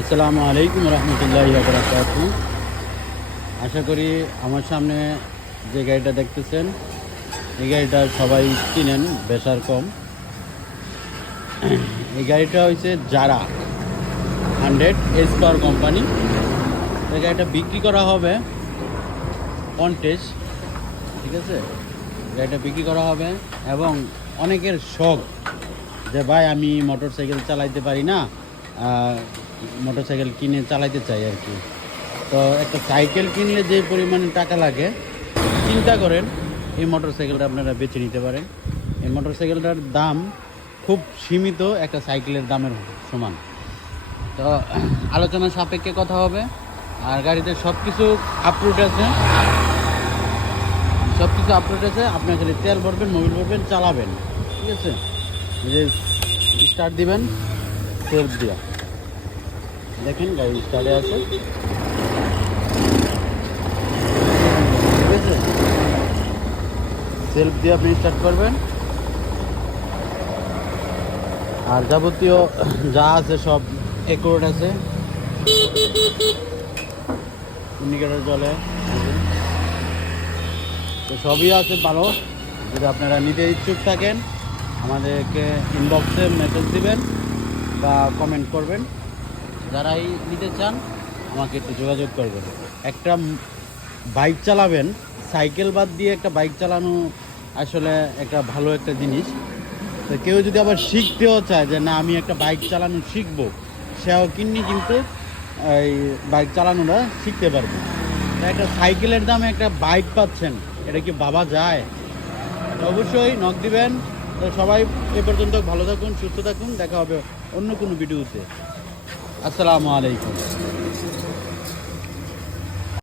আসসালামু আলাইকুম রহমতুল্লাহি ওয়া বারাকাতুহু। আশা করি আমার সামনে যে গাড়িটা দেখতেছেন এই গাড়িটা সবাই চিনেন বেশার কম। এই গাড়িটা হচ্ছে যারা 100 পাওয়ার কোম্পানি। এই গাড়িটা বিক্রি করা হবে কন্টেস্ট, ঠিক আছে। গাড়িটা বিক্রি করা হবে এবং অনেকের শখ যে ভাই আমি মোটর সাইকেল চালাইতে পারি না, মোটর সাইকেল কিনে চালাইতে চাই আর কি। তো একটা সাইকেল কিনলে যে পরিমাণে টাকা লাগে চিন্তা করেন, এই মোটর সাইকেলটা আপনারা বেছে নিতে পারেন। এই মোটর সাইকেলটার দাম খুব সীমিত একটা সাইকেলের দামের সমান। তো আলোচনা সাপেক্ষে কথা হবে। আর গাড়িতে সব কিছু আপলোড আছে, আপনি খালি তেল ভরবেন, মোবিল ভরবেন, চালাবেন, ঠিক আছে। এই যে স্টার্ট দিবেন সেলফ দিয়া, দেখেন গাড়ি স্টার্টে আছে, ঠিক আছে। সেলফ দিয়ে আপনি স্টার্ট করবেন। আর যাবতীয় যা আছে সব অ্যাকুরেট আছে, ইন্ডিকেটর জ্বলে, তো সবই আছে ভালো। যদি আপনারা নিতে ইচ্ছুক থাকেন আমাদেরকে ইনবক্সে মেসেজ দিবেন বা কমেন্ট করবেন। যারাই নিতে চান আমাকে একটু যোগাযোগ করবেন। একটা বাইক চালাবেন, সাইকেল বাদ দিয়ে একটা বাইক চালানো আসলে একটা ভালো একটা জিনিস। তো কেউ যদি আবার শিখতেও চায় যে না আমি একটা বাইক চালানো শিখবো, সেও কিন্তু এই বাইক চালানোটা শিখতে পারবে। একটা সাইকেলের দামে একটা বাইক পাচ্ছেন, এটা কি ভাবা যায়? অবশ্যই নক দিবেন। তো সবাই এ পর্যন্ত ভালো থাকুন, সুস্থ থাকুন, দেখা হবে অন্য কোনো ভিডিওতে। আসসালামু আলাইকুম।